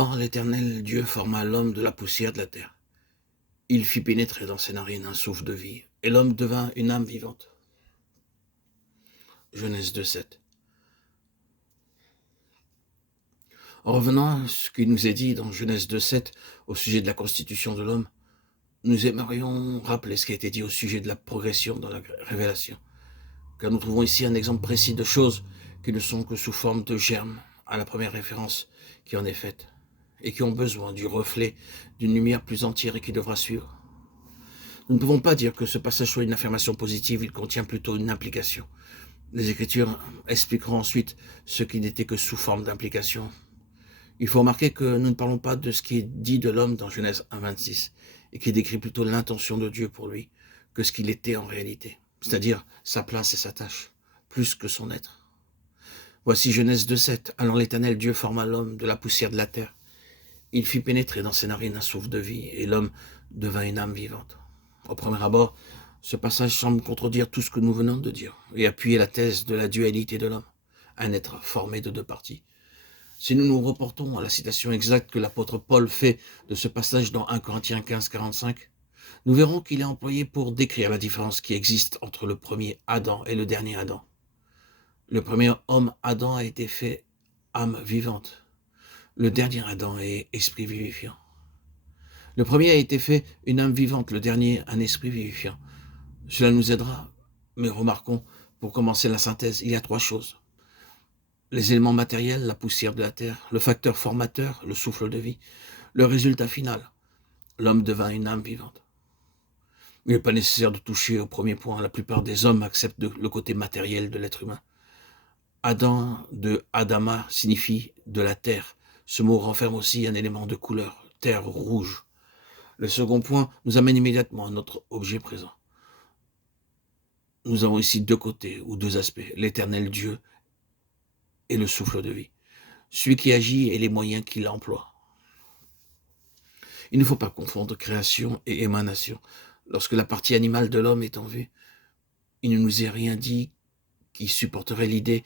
Or l'Éternel Dieu forma l'homme de la poussière de la terre. Il fit pénétrer dans ses narines un souffle de vie, et l'homme devint une âme vivante. Genèse 2:7. En revenant à ce qui nous est dit dans Genèse 2:7 au sujet de la constitution de l'homme, nous aimerions rappeler ce qui a été dit au sujet de la progression dans la révélation, car nous trouvons ici un exemple précis de choses qui ne sont que sous forme de germes à la première référence qui en est faite, et qui ont besoin du reflet d'une lumière plus entière et qui devra suivre. Nous ne pouvons pas dire que ce passage soit une affirmation positive, il contient plutôt une implication. Les Écritures expliqueront ensuite ce qui n'était que sous forme d'implication. Il faut remarquer que nous ne parlons pas de ce qui est dit de l'homme dans Genèse 1:26, et qui décrit plutôt l'intention de Dieu pour lui, que ce qu'il était en réalité, c'est-à-dire sa place et sa tâche, plus que son être. Voici Genèse 2:7. Alors l'Éternel Dieu forma l'homme de la poussière de la terre. Il fit pénétrer dans ses narines un souffle de vie, et l'homme devint une âme vivante. Au premier abord, ce passage semble contredire tout ce que nous venons de dire, et appuyer la thèse de la dualité de l'homme, un être formé de deux parties. Si nous nous reportons à la citation exacte que l'apôtre Paul fait de ce passage dans 1 Corinthiens 15:45, nous verrons qu'il est employé pour décrire la différence qui existe entre le premier Adam et le dernier Adam. Le premier homme Adam a été fait âme vivante. Le dernier Adam est esprit vivifiant. Le premier a été fait une âme vivante, le dernier un esprit vivifiant. Cela nous aidera, mais remarquons, pour commencer la synthèse, il y a trois choses. Les éléments matériels, la poussière de la terre, le facteur formateur, le souffle de vie, le résultat final, l'homme devint une âme vivante. Il n'est pas nécessaire de toucher au premier point, la plupart des hommes acceptent le côté matériel de l'être humain. Adam de Adama signifie de la terre. Ce mot renferme aussi un élément de couleur, terre rouge. Le second point nous amène immédiatement à notre objet présent. Nous avons ici deux côtés ou deux aspects, l'éternel Dieu et le souffle de vie, celui qui agit et les moyens qu'il emploie. Il ne faut pas confondre création et émanation. Lorsque la partie animale de l'homme est en vue, il ne nous est rien dit qui supporterait l'idée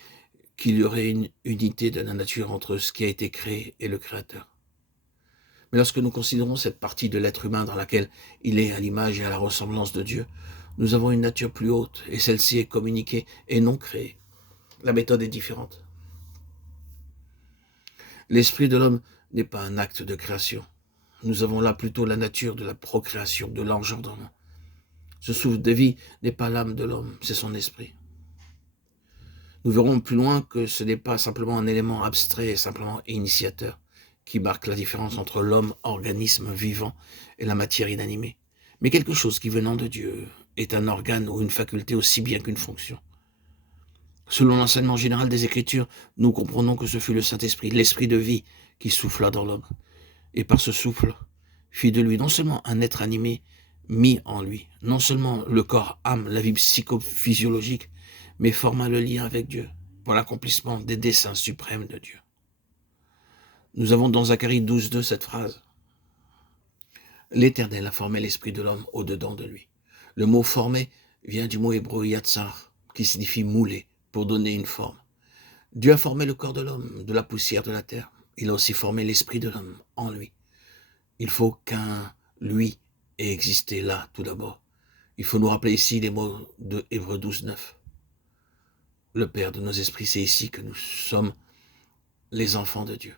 qu'il y aurait une unité de la nature entre ce qui a été créé et le Créateur. Mais lorsque nous considérons cette partie de l'être humain dans laquelle il est à l'image et à la ressemblance de Dieu, nous avons une nature plus haute, et celle-ci est communiquée et non créée. La méthode est différente. L'esprit de l'homme n'est pas un acte de création. Nous avons là plutôt la nature de la procréation, de l'engendrement. Ce souffle de vie n'est pas l'âme de l'homme, c'est son esprit. Nous verrons plus loin que ce n'est pas simplement un élément abstrait et simplement initiateur qui marque la différence entre l'homme, organisme vivant, et la matière inanimée, mais quelque chose qui, venant de Dieu, est un organe ou une faculté aussi bien qu'une fonction. Selon l'enseignement général des Écritures, nous comprenons que ce fut le Saint-Esprit, l'esprit de vie, qui souffla dans l'homme, et par ce souffle, fit de lui non seulement un être animé, mis en lui, non seulement le corps, âme, la vie psychophysiologique, mais forma le lien avec Dieu, pour l'accomplissement des desseins suprêmes de Dieu. Nous avons dans Zacharie 12:2 cette phrase. L'Éternel a formé l'esprit de l'homme au-dedans de lui. Le mot formé vient du mot hébreu yatsar, qui signifie mouler, pour donner une forme. Dieu a formé le corps de l'homme de la poussière de la terre. Il a aussi formé l'esprit de l'homme en lui. Il faut qu'un lui ait existé là, tout d'abord. Il faut nous rappeler ici les mots de Hébreux 12:9. Le Père de nos esprits, c'est ici que nous sommes les enfants de Dieu.